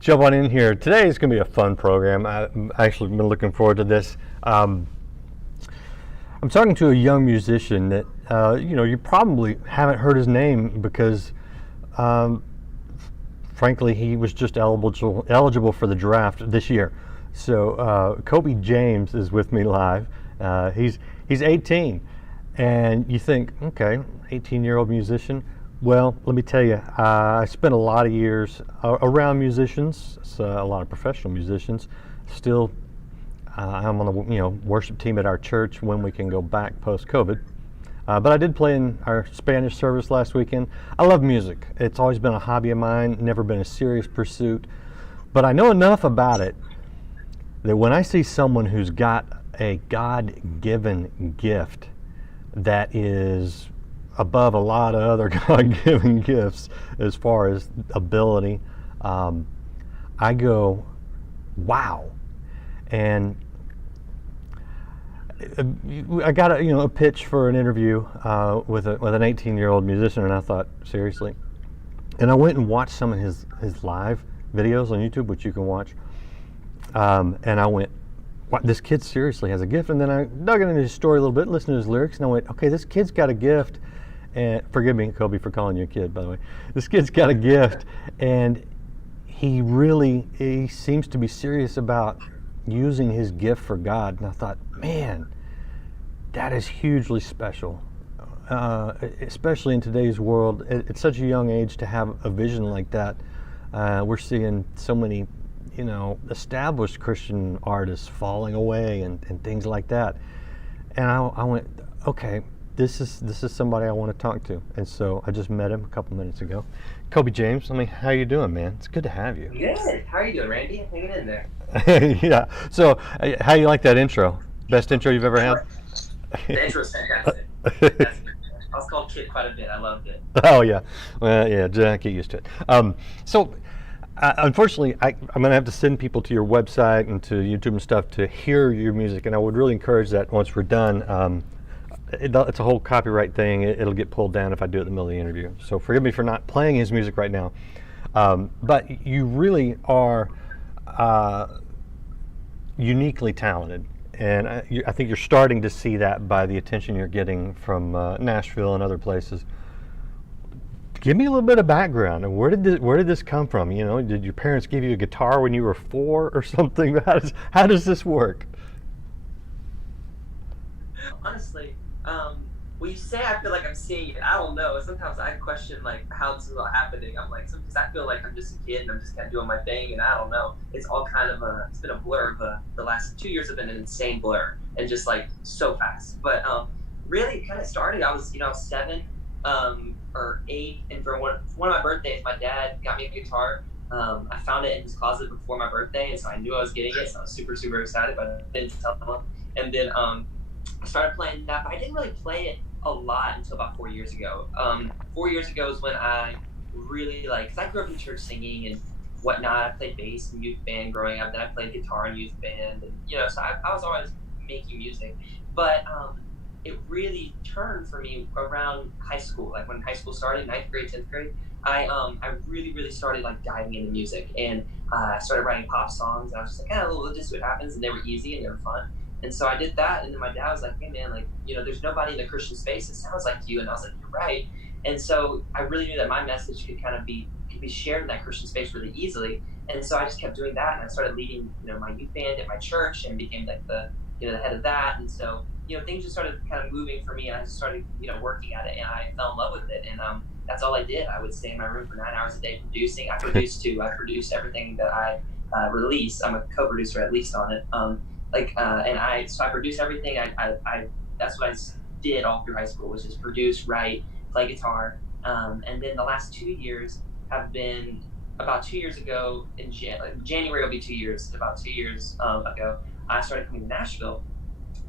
jump on in here. Today is going to be a fun program. I've actually been looking forward to this. I'm talking to a young musician that, you probably haven't heard his name because, frankly, he was just eligible for the draft this year. So Coby James is with me live. He's 18, and you think, okay, 18-year-old musician. Well, let me tell you, I spent a lot of years around musicians, so a lot of professional musicians. Still, I'm on the worship team at our church when we can go back post-COVID. But I did play in our Spanish service last weekend. I love music. It's always been a hobby of mine, never been a serious pursuit. But I know enough about it that when I see someone who's got a God-given gift that is above a lot of other God-given gifts as far as ability, I go, wow. And I got a pitch for an interview with an 18-year-old musician, and I thought, seriously. And I went and watched some of his live videos on YouTube, which you can watch. And I went, wow, this kid seriously has a gift. And then I dug into his story a little bit, listened to his lyrics, and I went, okay, this kid's got a gift. And forgive me, Coby, for calling you a kid, by the way. This kid's got a gift, and he seems to be serious about using his gift for God. And I thought, man, that is hugely special, especially in today's world. At such a young age to have a vision like that. We're seeing so many, established Christian artists falling away and things like that. And I went, okay, this is somebody I want to talk to. And so I just met him a couple minutes ago. Coby James, how you doing, man? It's good to have you. Good. How are you doing, Randy? Hanging in there. Yeah. So, how you like that intro? Best intro you've ever had? The intro's fantastic. I was called kid quite a bit. I loved it. Oh yeah. Well, yeah. Get used to it. Unfortunately, I'm going to have to send people to your website and to YouTube and stuff to hear your music, and I would really encourage that once we're done. It's a whole copyright thing. It'll get pulled down if I do it in the middle of the interview. So forgive me for not playing his music right now. But you really are uniquely talented. And I think you're starting to see that by the attention you're getting from Nashville and other places. Give me a little bit of background. And where did this come from? Did your parents give you a guitar when you were 4 or something? How does this work? Honestly, when you say I feel like I'm seeing it, I don't know. Sometimes I question how this is all happening. I'm like, sometimes I feel like I'm just a kid and I'm just kind of doing my thing, and I don't know. It's all kind of it's been a blur. The last 2 years have been an insane blur and just so fast. But really, it kind of started. I was 7 or 8, and for one of my birthdays, my dad got me a guitar. I found it in his closet before my birthday, and so I knew I was getting it. So I was super, super excited, but I didn't tell him. And then I started playing that, but I didn't really play it a lot until about 4 years ago. 4 years ago is when I really because I grew up in church singing and whatnot. I played bass in youth band growing up, then I played guitar in youth band, and so I was always making music. But it really turned for me around high school. When high school started, 9th grade, 10th grade, I really, really started diving into music, and I started writing pop songs, and I was just we'll just see what happens, and they were easy and they were fun. And so I did that, and then my dad was like, hey man, there's nobody in the Christian space that sounds like you. And I was like, you're right. And so I really knew that my message could be shared in that Christian space really easily. And so I just kept doing that, and I started leading, my youth band at my church and became the head of that. And so, things just started kind of moving for me, and I just started, working at it, and I fell in love with it. And that's all I did. I would stay in my room for 9 hours a day producing. I produced too. I produced everything that I release. I'm a co-producer at least on it. And I produce everything. I that's what I did all through high school, was just produce, write, play guitar. And then the last 2 years have been about 2 years ago in January will be 2 years. About 2 years ago, I started coming to Nashville,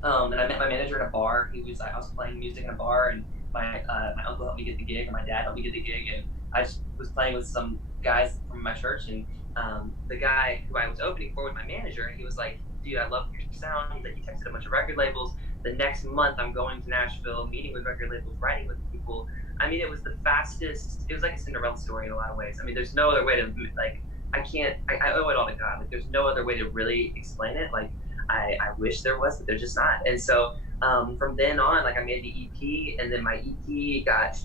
and I met my manager at a bar. I was playing music in a bar, and my uncle helped me get the gig, and my dad helped me get the gig, and I just was playing with some guys from my church, and the guy who I was opening for was my manager, and he was like, dude, I love your sound. He texted a bunch of record labels. The next month, I'm going to Nashville, meeting with record labels, writing with people. I mean, it was the fastest. It was like a Cinderella story in a lot of ways. I mean, there's no other way to I can't. I owe it all to God. Like, there's no other way to really explain it. Like, I wish there was, but there's just not. And so from then on, like, I made the EP, and then my EP got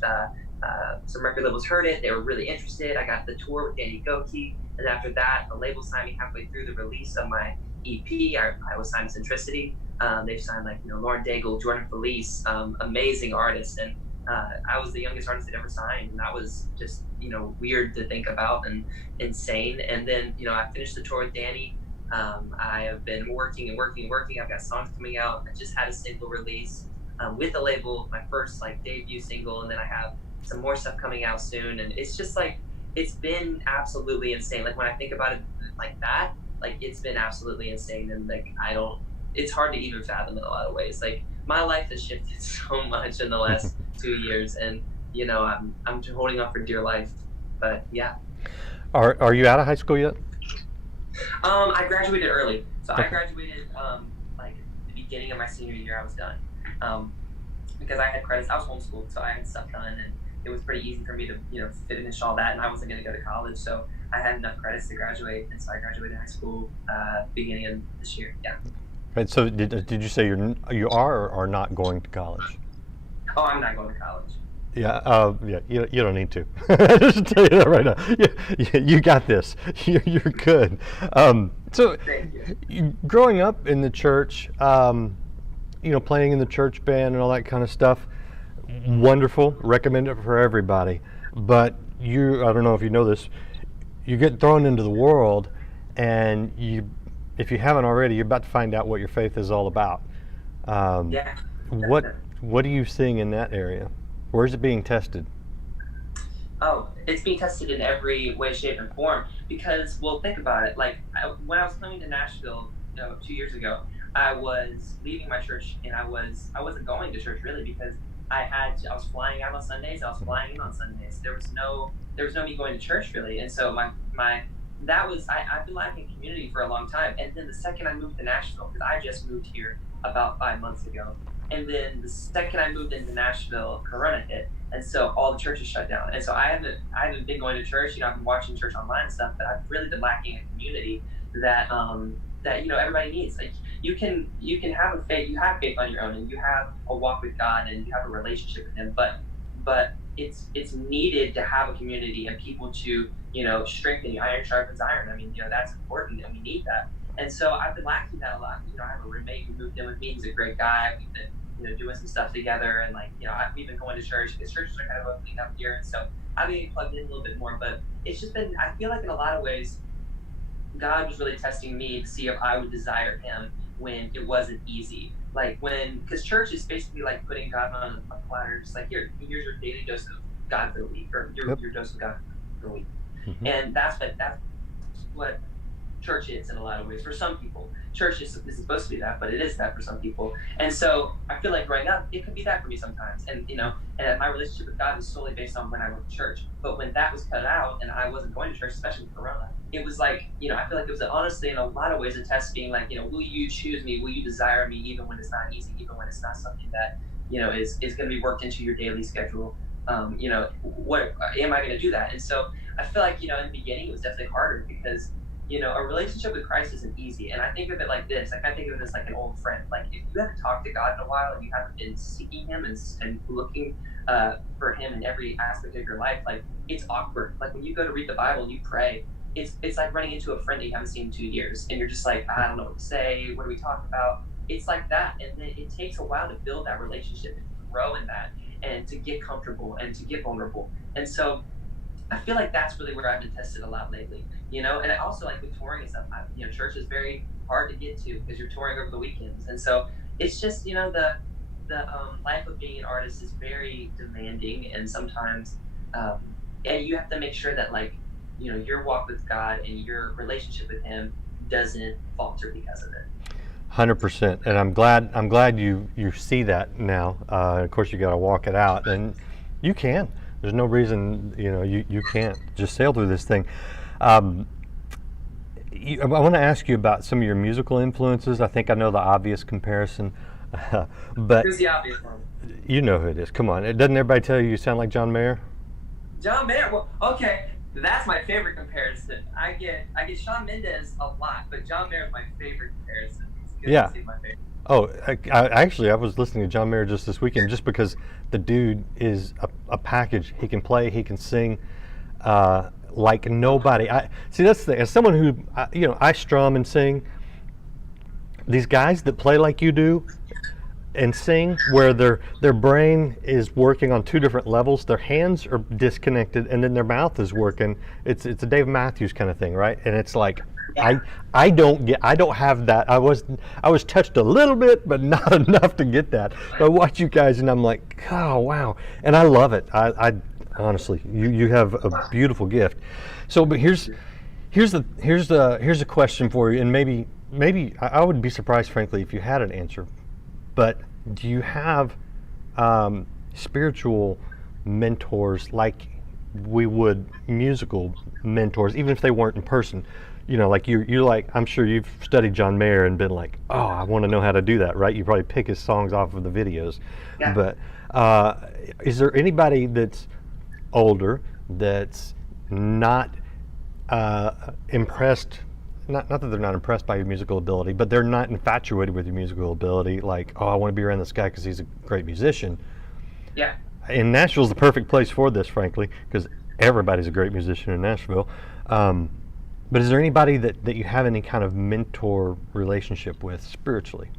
some record labels heard it. They were really interested. I got the tour with Danny Goki, and after that, the label signed me halfway through the release of my EP. I was signed to Centricity. They've signed, like, Lauren Daigle, Jordan Felice, amazing artists, and I was the youngest artist that ever signed, and that was just weird to think about and insane. And then I finished the tour with Danny. I have been working and working and working. I've got songs coming out. I just had a single release with the label, my first like debut single, and then I have some more stuff coming out soon. And it's just like it's been absolutely insane. Like when I think about it like that, like it's been absolutely insane, and like it's hard to even fathom in a lot of ways. Like my life has shifted so much in the last 2 years, and I'm holding on for dear life. But yeah. Are you out of high school yet? I graduated early, so I graduated like the beginning of my senior year. I was done because I had credits. I was homeschooled, so I had stuff done, and it was pretty easy for me to finish all that. And I wasn't going to go to college, so I had enough credits to graduate, and so I graduated high school beginning of this year. Yeah. Right. So did you say you are or are not going to college? Oh, I'm not going to college. Yeah, yeah. You don't need to. Just tell you that right now. You got this. You're good. So, growing up in the church, playing in the church band and all that kind of stuff, wonderful. Recommend it for everybody. But I don't know if you know this, you get thrown into the world, and if you haven't already, you're about to find out what your faith is all about. Yeah. What are you seeing in that area? Where's it being tested? Oh, it's being tested in every way, shape, and form. Because, well, think about it. Like, when I was coming to Nashville 2 years ago, I was leaving my church, and I wasn't going to church really because I was flying out on Sundays. I was flying in on Sundays. There was no me going to church really, and so I've been lacking community for a long time. And then the second I moved to Nashville, because I just moved here about 5 months ago. And then the second I moved into Nashville, Corona hit, and so all the churches shut down. And so I haven't been going to church. I've been watching church online and stuff, but I've really been lacking a community that everybody needs. Like you can have a faith, you have faith on your own, and you have a walk with God, and you have a relationship with Him. But it's needed to have a community and people to strengthen you. Iron sharpens iron. I mean, that's important, and we need that. And so I've been lacking that a lot. I have a roommate who moved in with me. He's a great guy. We've been, doing some stuff together, and we've been going to church because churches are kind of opening up here, and so I've been plugged in a little bit more. But it's just been, I feel like in a lot of ways, God was really testing me to see if I would desire Him when it wasn't easy. Like because church is basically like putting God on a platter, just like here's your daily dose of God for the week, or your dose of God for the week, and that's what church is in a lot of ways. For some people, church is supposed to be that, but it is that for some people. And so I feel like growing up, it could be that for me sometimes. And and my relationship with God was solely based on when I went to church. But when that was cut out and I wasn't going to church, especially with Corona, it was like, I feel like it was honestly in a lot of ways a test, being like, will you choose me? Will you desire me even when it's not easy, even when it's not something that, is going to be worked into your daily schedule? What am I going to do that? And so I feel like, in the beginning, it was definitely harder because a relationship with Christ isn't easy. And I think of it like this. I think of it as like an old friend. Like if you haven't talked to God in a while and you haven't been seeking Him and looking for Him in every aspect of your life, like it's awkward. Like when you go to read the Bible and you pray, it's like running into a friend that you haven't seen in 2 years. And you're just like, I don't know what to say. What do we talk about? It's like that. And then it takes a while to build that relationship and to grow in that and to get comfortable and to get vulnerable. And so I feel like that's really where I've been tested a lot lately, and I also like with touring and stuff, church is very hard to get to because you're touring over the weekends. And so it's just, the life of being an artist is very demanding, and sometimes, and you have to make sure that your walk with God and your relationship with Him doesn't falter because of it. 100%. And I'm glad you see that now. Of course you got to walk it out, and you can. There's no reason, you can't just sail through this thing. I want to ask you about some of your musical influences. I think I know the obvious comparison, but who's the obvious one? You know who it is. Come on, doesn't everybody tell you sound like John Mayer? John Mayer. Well, okay. That's my favorite comparison. I get Shawn Mendes a lot, but John Mayer is my favorite comparison. Yeah. He's my favorite. Oh, actually, I was listening to John Mayer just this weekend, just because the dude is a package. He can play, he can sing, like nobody. I see. That's the thing. As someone who, I strum and sing. These guys that play like you do and sing, where their brain is working on two different levels. Their hands are disconnected, and then their mouth is working. It's a Dave Matthews kind of thing, right? And it's like, Yeah. I don't have that. I was touched a little bit, but not enough to get that. But I watch you guys, and I'm like, oh wow, and I love it. I honestly, you have a beautiful gift. So, but here's a question for you, and maybe I would be surprised, frankly, if you had an answer. But do you have spiritual mentors like we would musical mentors, even if they weren't in person? Like you're like, I'm sure you've studied John Mayer and been like, oh, I want to know how to do that, right? You probably pick his songs off of the videos. Yeah. But is there anybody that's older that's not impressed? Not that they're not impressed by your musical ability, but they're not infatuated with your musical ability. Like, oh, I want to be around this guy because he's a great musician. Yeah. And Nashville's the perfect place for this, frankly, because everybody's a great musician in Nashville. But is there anybody that you have any kind of mentor relationship with spiritually?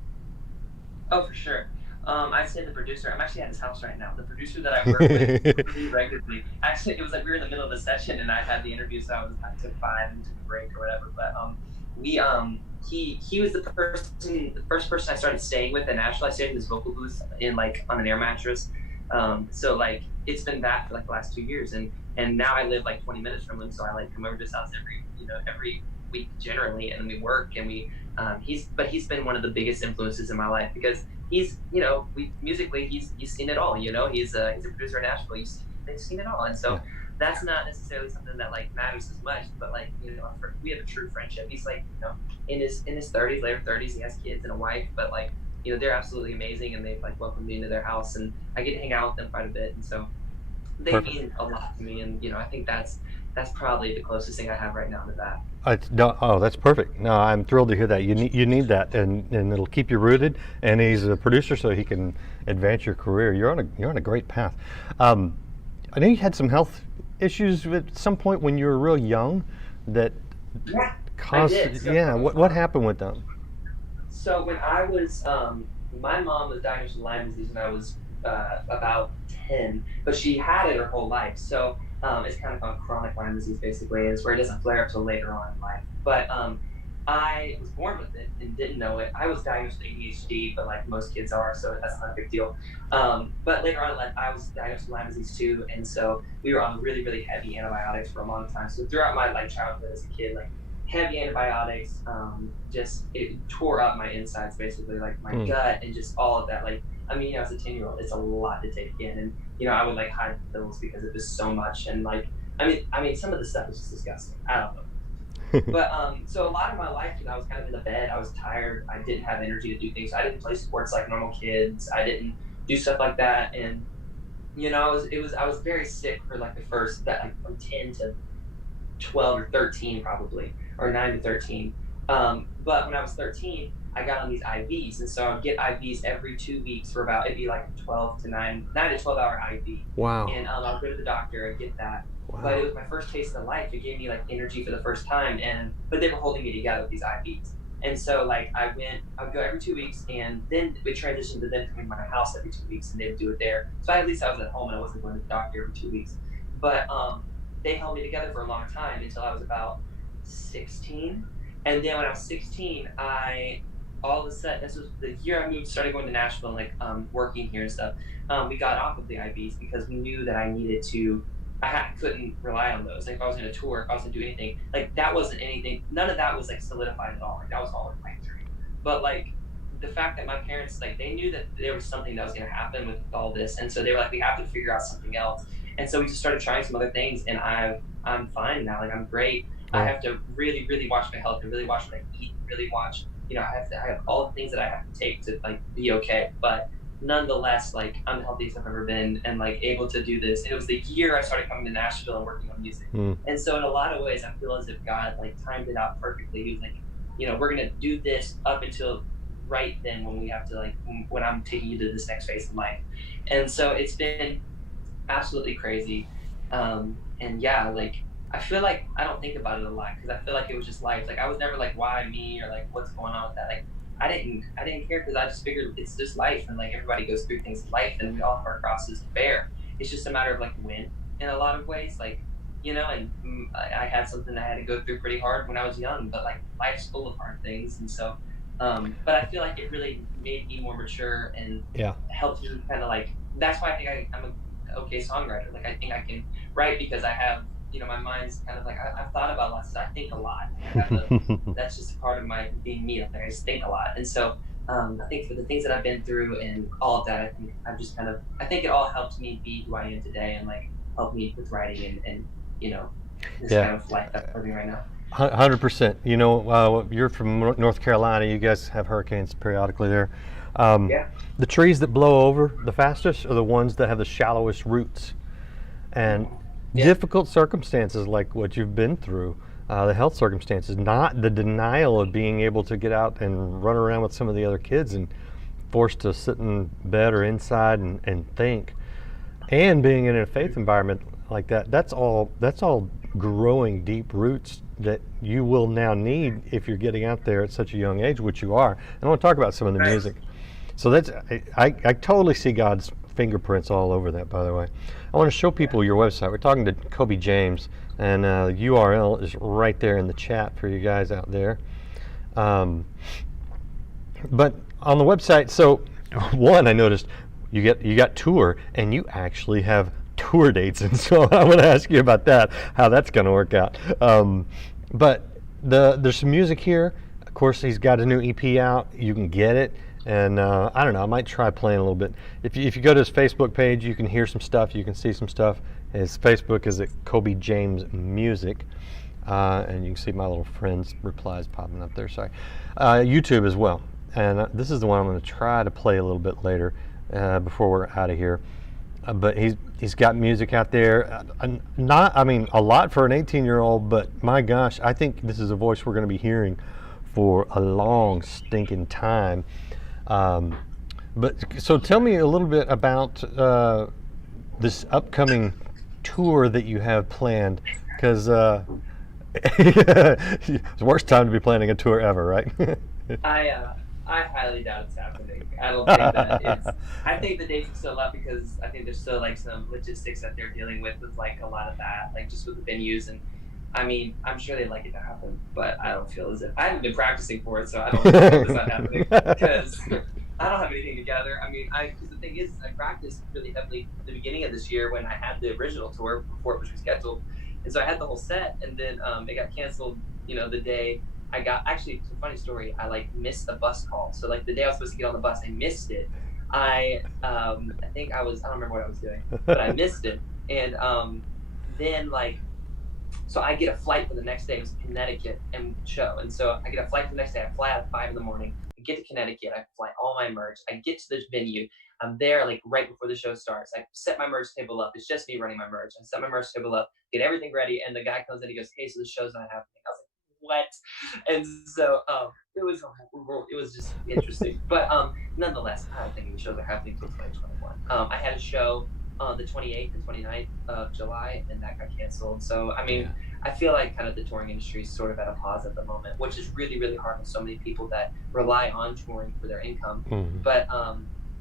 Oh, for sure. I'd say the producer. I'm actually at his house right now. The producer that I work with pretty regularly. Actually, it was like we were in the middle of a session and I had the interview, so I took 5 and took a break or whatever. But he was the first person I started staying with in Nashville. I stayed in his vocal booth on an air mattress. So like it's been that for like the last 2 years, and now I live like 20 minutes from him, so I like come over to his house every week generally, and we work and he's been one of the biggest influences in my life because he's musically he's seen it all. He's a producer in Nashville. They've seen it all, and so that's not necessarily something that like matters as much. But like we have a true friendship. He's like in his 30s, later 30s. He has kids and a wife, but like they're absolutely amazing, and they've like welcomed me into their house, and I get to hang out with them quite a bit, and so they Perfect. mean a lot to me. And I think that's probably the closest thing I have right now to that. Oh, that's perfect. No, I'm thrilled to hear that. You need that, and it'll keep you rooted. And he's a producer, so he can advance your career. You're on a great path. I know you had some health issues at some point when you were real young that Yeah, caused. I did. So, yeah, what happened with them? So when I was, my mom was diagnosed with Lyme disease when I was about 10, but she had it her whole life. So it's kind of called chronic Lyme disease, basically. It's where it doesn't flare up till later on in life. But I was born with it and didn't know it. I was diagnosed with ADHD, but like most kids are, so that's not a big deal. But later on in life, I was diagnosed with Lyme disease too, and so we were on really, really heavy antibiotics for a long time. So throughout my childhood as a kid, like heavy antibiotics, just it tore up my insides, basically, like my gut and just all of that. Like, I mean, as a 10-year-old, it's a lot to take in, and I would like hide the pills because it was so much, and like, I mean, some of the stuff is just disgusting. I don't know. But so a lot of my life, I was kind of in the bed. I was tired. I didn't have energy to do things. I didn't play sports like normal kids. I didn't do stuff like that, and I was very sick for like the first from 10 to 12 or 13 probably, or 9 to 13. But when I was 13, I got on these IVs, and so I would get IVs every 2 weeks for it'd be like 9 to 12 hour IV. Wow. And I would go to the doctor and get that. Wow. But it was my first taste of life. It gave me like energy for the first time, but they were holding me together with these IVs. And so like I would go every 2 weeks, and then we transitioned to them coming to my house every 2 weeks, and they would do it there. So at least I was at home and I wasn't going to the doctor every 2 weeks. But they held me together for a long time until I was about 16. And then when I was 16, all of a sudden, this was the year I started going to Nashville and like working here and stuff. We got off of the IVs because we knew that I needed to. Couldn't rely on those. Like if I was going to tour, if I was going to do anything, like that wasn't anything. None of that was like solidified at all. Like that was all in my dream. But like the fact that my parents, like they knew that there was something that was going to happen with all this, and so they were like, we have to figure out something else. And so we just started trying some other things, and I'm fine now. Like I'm great. I have to really, really watch my health and really watch what I eat. Really watch. I have all the things that I have to take to like be okay. But nonetheless, like I'm the healthiest I've ever been and like able to do this. And it was the year I started coming to Nashville and working on music. Mm. And so in a lot of ways, I feel as if God like timed it out perfectly. He was like, we're gonna do this up until right then when we have to like when I'm taking you to this next phase of life. And so it's been absolutely crazy. And yeah, like I feel like I don't think about it a lot because I feel like it was just life. Like I was never like why me or like what's going on with that. Like I didn't care because I just figured it's just life and like everybody goes through things in life and we all have our crosses to bear. It's just a matter of like when in a lot of ways. Like and I had something I had to go through pretty hard when I was young, but like life's full of hard things, and so. But I feel like it really made me more mature and Yeah. helped me kind of like. That's why I think I'm a okay songwriter. Like I think I can write because I have my mind's kind of like I've thought about lots. I think a lot. That's just part of my being me. Like I just think a lot, and so I think for the things that I've been through and all of that, I think I've just kind of I think it all helped me be who I am today and like helped me with writing and this Yeah. kind of life that I'm living right now. 100%. You're from North Carolina. You guys have hurricanes periodically there. Yeah. The trees that blow over the fastest are the ones that have the shallowest roots. And Yeah. difficult circumstances like what you've been through, the health circumstances, not the denial of being able to get out and run around with some of the other kids and forced to sit in bed or inside and think, and being in a faith environment like that, that's all growing deep roots that you will now need if you're getting out there at such a young age, which you are. And I want to talk about some of the Right. music. So that's I totally see God's fingerprints all over that, by the way. I want to show people your website. We're talking to Coby James, and the URL is right there in the chat for you guys out there. But on the website, so one, I noticed you got tour, and you actually have tour dates, and so I want to ask you about that, how that's going to work out. But there's some music here. Of course, he's got a new EP out. You can get it, and I don't know. I might try playing a little bit. If you go to his Facebook page, you can hear some stuff. You can see some stuff. His Facebook is at Coby James Music. And you can see my little friend's replies popping up there. Sorry. YouTube as well. And this is the one I'm going to try to play a little bit later before we're out of here. But he's got music out there. A lot for an 18-year-old, but my gosh, I think this is a voice we're going to be hearing for a long stinking time. But so tell me a little bit about this upcoming tour that you have planned, because it's the worst time to be planning a tour ever, right? I highly doubt it's happening. I don't think that it's. I think the dates are still up because I think there's still like some logistics that they're dealing with like a lot of that, like just with the venues. And I mean, I'm sure they'd like it to happen, but I don't feel as if I haven't been practicing for it, so I don't think it's not happening because I don't have anything together. I mean, because the thing is, I practiced really heavily at the beginning of this year when I had the original tour before it was rescheduled, and so I had the whole set, and then it got canceled. The day. I got actually it's a funny story. I like missed the bus call. So like the day I was supposed to get on the bus, I missed it. I think I don't remember what I was doing, but I missed it. And then like so I get a flight for the next day. It was Connecticut and show. And so I get a flight for the next day. I fly at 5 a.m. I get to Connecticut. I fly all my merch. I get to the venue. I'm there like right before the show starts. I set my merch table up. It's just me running my merch. I set my merch table up, get everything ready, and the guy comes in. He goes, "Hey, so the show's not happening." I was like, what? And so it was just interesting, but nonetheless, I don't think the shows are happening until 2021. I had a show on the 28th and 29th of July, and that got canceled. So I mean, I feel like kind of the touring industry is sort of at a pause at the moment, which is really, really hard on so many people that rely on touring for their income. Mm-hmm. But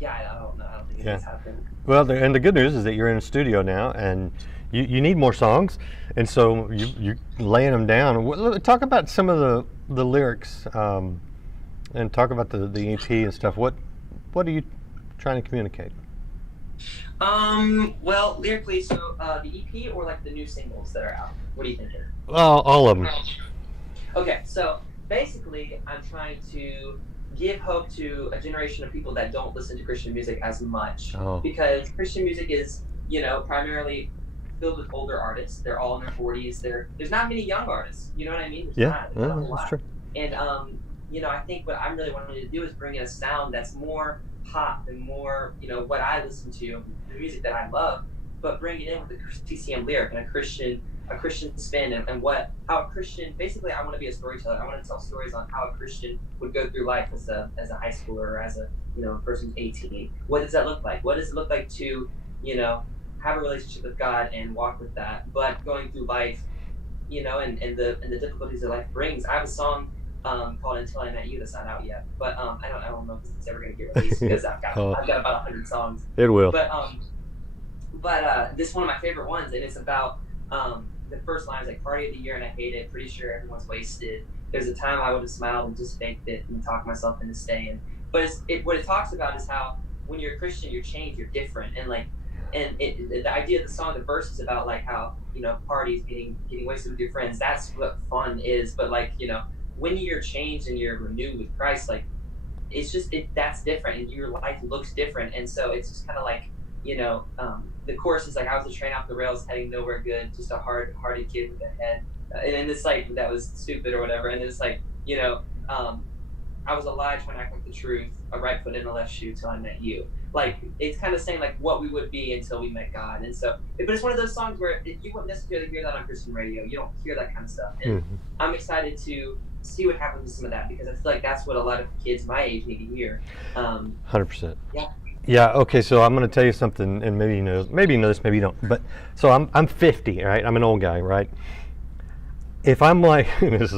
yeah, I don't know. I don't think it's happening. Well, and the good news is that you're in a studio now, and you need more songs, and so you're laying them down. Talk about some of the lyrics, and talk about the EP and stuff. What are you trying to communicate? Well, lyrically, so the EP or like the new singles that are out. What are you thinking? All of them. Okay, so basically, I'm trying to give hope to a generation of people that don't listen to Christian music as much, because Christian music is, primarily filled with older artists. They're all in their 40s. There's not many young artists. You know what I mean? There's not a that's true. And I think what I'm really wanting to do is bring in a sound that's more pop and more, what I listen to, the music that I love, but bring it in with a CCM lyric and a Christian spin, and how a Christian, basically I want to be a storyteller. I want to tell stories on how a Christian would go through life as a high schooler, or as a person 18. What does that look like? What does it look like to, you know, have a relationship with God and walk with that, but going through life, and the difficulties that life brings. I have a song called "Until I Met You" that's not out yet, but I don't know if it's ever gonna get released, because I've got Oh, I've got about 100 songs. it will. But this is one of my favorite ones, and it's about the first line is like, "Party of the year and I hate it. Pretty sure everyone's wasted. There's a time I would have smiled and just faked it and talked myself into staying." But what it talks about is how when you're a Christian, you're changed, you're different, and like, the idea of the song, the verse is about like how parties, getting wasted with your friends. That's what fun is. But like, when you're changed and you're renewed with Christ, like, it's just that's different, and your life looks different. And so it's just kind of like, the chorus is like, "I was a train off the rails heading nowhere good, just a hard-hearted kid with a head," and then it's like, that was stupid or whatever. And then it's like, "I was alive when I act like the truth, a right foot in a left shoe till I met you." Like, it's kind of saying like what we would be until we met God. And so, but it's one of those songs where you wouldn't necessarily hear that on Christian radio. You don't hear that kind of stuff. And I'm excited to see what happens with some of that, because I feel like that's what a lot of kids my age need to hear. 100%. Yeah. Yeah. Okay. So I'm going to tell you something, and maybe you know this, maybe you don't. But so I'm 50, right? I'm an old guy, right? If I'm like, this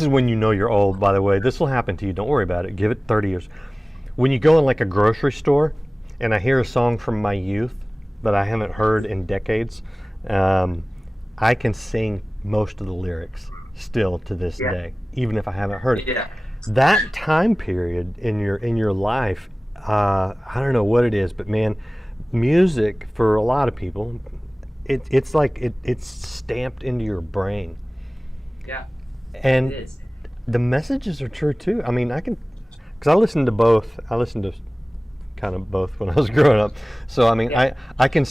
is when you know you're old. By the way, this will happen to you. Don't worry about it. Give it 30 years. When you go in like a grocery store, and I hear a song from my youth that I haven't heard in decades, I can sing most of the lyrics still to this day, even if I haven't heard it. Yeah. That time period in your life, I don't know what it is, but man, music for a lot of people, it's like it's stamped into your brain. Yeah. And It is. the messages are true too. I mean, because I listened to both. I listened to kind of both when I was growing up. So I mean, Yeah. I can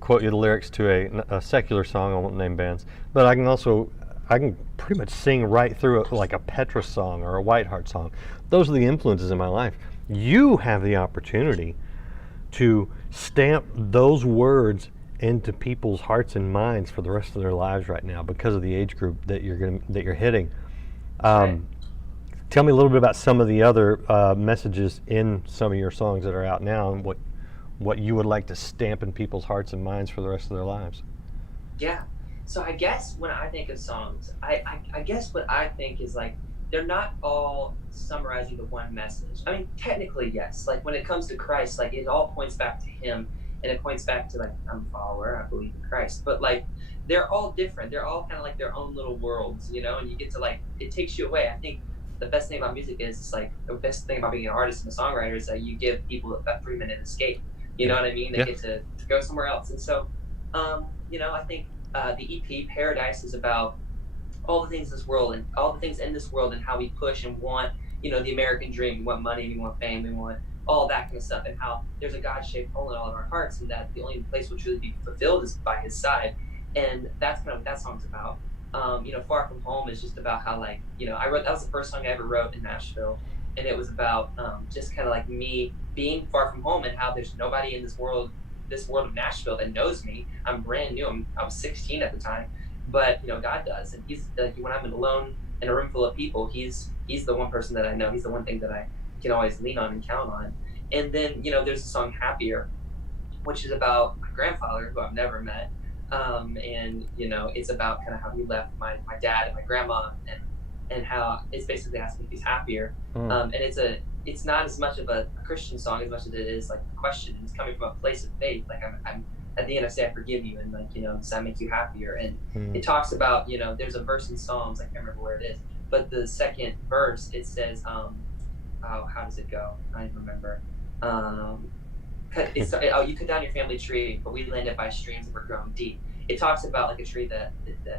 quote you the lyrics to a secular song. I won't name bands, but I can pretty much sing right through it, like a Petra song or a Whiteheart song. Those are the influences in my life. You have the opportunity to stamp those words into people's hearts and minds for the rest of their lives right now, because of the age group that you're hitting. Right. Tell me a little bit about some of the other messages in some of your songs that are out now, and what you would like to stamp in people's hearts and minds for the rest of their lives. Yeah. So I guess when I think of songs, I guess what I think is like, they're not all summarizing the one message. I mean, technically, yes. Like, when it comes to Christ, like, it all points back to Him, and it points back to like, I'm a follower, I believe in Christ. But like, they're all different. They're all kind of like their own little worlds, and you get to like, it takes you away. I think the best thing about music is, it's like, the best thing about being an artist and a songwriter is that you give people a 3-minute escape. You know what I mean? They get to go somewhere else. And so, I think the EP Paradise is about all the things in this world, and all the things in this world, and how we push and want, the American dream. We want money, we want fame, we want all that kind of stuff, and how there's a God-shaped hole in all of our hearts, and that the only place we'll truly be fulfilled is by His side. And that's kind of what that song's about. Far From Home is just about how, like, I wrote, that was the first song I ever wrote in Nashville, and it was about just kind of like me being far from home, and how there's nobody in this world of Nashville that knows me. I'm brand new. I was 16 at the time, but God does, and He's when I'm alone in a room full of people, He's the one person that I know. He's the one thing that I can always lean on and count on. And then there's the song Happier, which is about my grandfather, who I've never met, and it's about kind of how he left my dad and my grandma, and how it's basically asking if he's happier. And it's not as much of a Christian song as much as it is like a question. It's coming from a place of faith. Like, I'm at the end I say I forgive you, and like, does that make you happier? And it talks about, there's a verse in Psalms, I can't remember where it is, but the second verse, it says, oh, how does it go? I don't remember. You cut down your family tree, but we landed by streams that were grown deep. It talks about like a tree that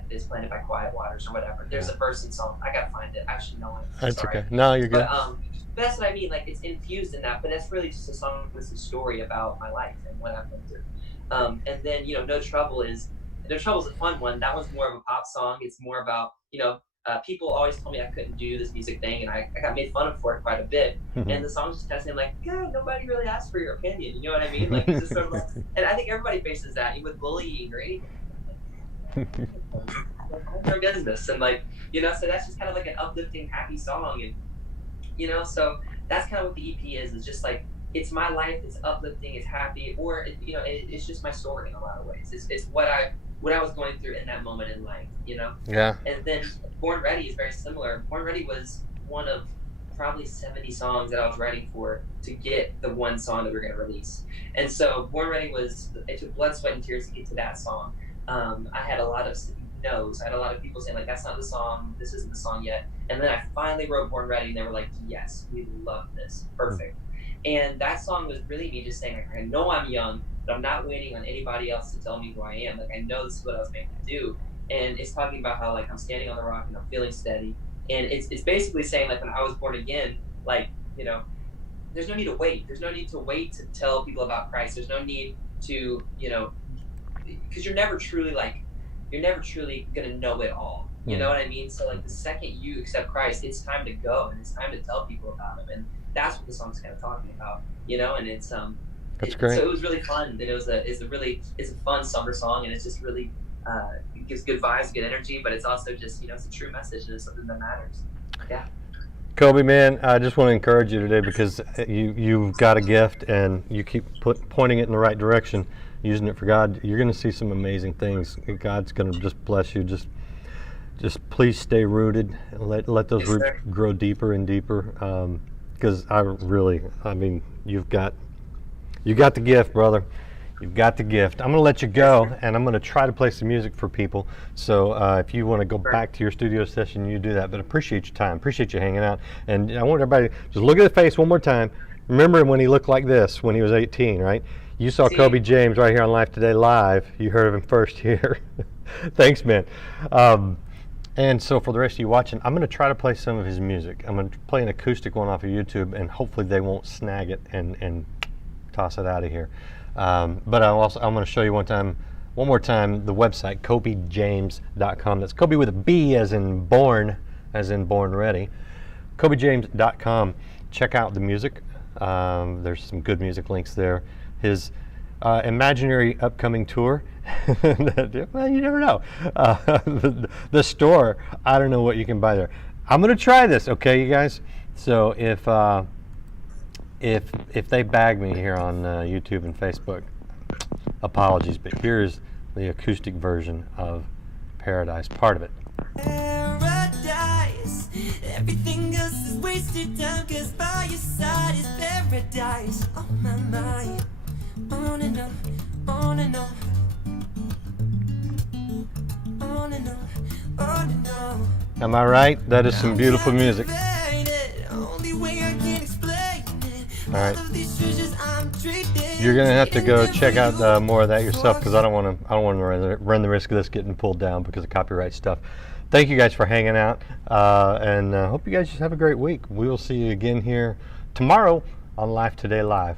is planted by quiet waters or whatever. There's a verse in Psalm. I gotta find it. I actually know it. That's Sorry. okay. No, you're good. But that's what I mean. Like, it's infused in that, but that's really just a song with a story about my life and what I've been through. And then No Trouble is a fun one. That one's more of a pop song. It's more about people always told me I couldn't do this music thing, and I got made fun of for it quite a bit. And the song just kind of saying like, yeah, nobody really asked for your opinion. You know what I mean? Like, it's just sort of like, and I think everybody faces that with bullying or anything. Their business, and like, you know, so that's just kind of like an uplifting, happy song, and you know, so that's kind of what the EP is. It's just like, it's my life, it's uplifting, it's happy, or you know, it's just my story in a lot of ways. It's what I was going through in that moment in life, you know. Yeah. And then Born Ready is very similar. Born Ready was one of probably 70 songs that I was writing for to get the one song that we are going to release. And so Born Ready it took blood, sweat, and tears to get to that song. I had a lot of no's. I had a lot of people saying like, that's not the song, this isn't the song yet. And then I finally wrote Born Ready, and they were like, yes, we love this, perfect. And that song was really me just saying, like, I know I'm young, but I'm not waiting on anybody else to tell me who I am. Like, I know this is what I was made to do. And it's talking about how, like, I'm standing on the rock and I'm feeling steady. And it's basically saying, like, when I was born again, like, you know, there's no need to wait. There's no need to wait to tell people about Christ. There's no need to, you know, because you're never truly going to know it all. You know what I mean? So, like, the second you accept Christ, it's time to go, and it's time to tell people about him. And that's what the song's kind of talking about, you know. And it's that's great. So it was really fun. And it's a fun summer song, and it's just really it gives good vibes, good energy, but it's also just, you know, it's a true message, and it's something that matters. Yeah. Coby, man, I just want to encourage you today, because you've got a gift, and you keep pointing it in the right direction, using it for God. You're going to see some amazing things. God's going to just bless you. Just please stay rooted, and let those roots grow deeper and deeper. Because I mean, you've got the gift, brother. You've got the gift. I'm going to let you go, and I'm going to try to play some music for people. So if you want to go back to your studio session, you do that. But appreciate your time. Appreciate you hanging out. And I want everybody to just look at the face one more time. Remember when he looked like this when he was 18, right? You saw Coby James right here on Life Today Live. You heard of him first here. Thanks, man. And so for the rest of you watching, I'm going to try to play some of his music. I'm going to play an acoustic one off of YouTube, and hopefully they won't snag it and toss it out of here. But I'm going to show you one more time, the website, CobyJames.com. That's Coby with a B as in born ready. CobyJames.com. Check out the music. There's some good music links there. His imaginary upcoming tour. Well, you never know. The store, I don't know what you can buy there. I'm going to try this, okay, you guys? So if they bag me here on YouTube and Facebook, apologies, but here's the acoustic version of Paradise, part of it. Paradise, everything else is wasted time, 'cause by your side is paradise. Oh my mind, on and on, on and on, on and on, on and on. Am I right? That is some beautiful music. Only way I can explain it. All right. All of these treasures I'm trading. You're gonna have to go check out more of that yourself, because I don't want to run the risk of this getting pulled down because of copyright stuff. Thank you guys for hanging out, and hope you guys just have a great week. We will see you again here tomorrow on Life Today Live.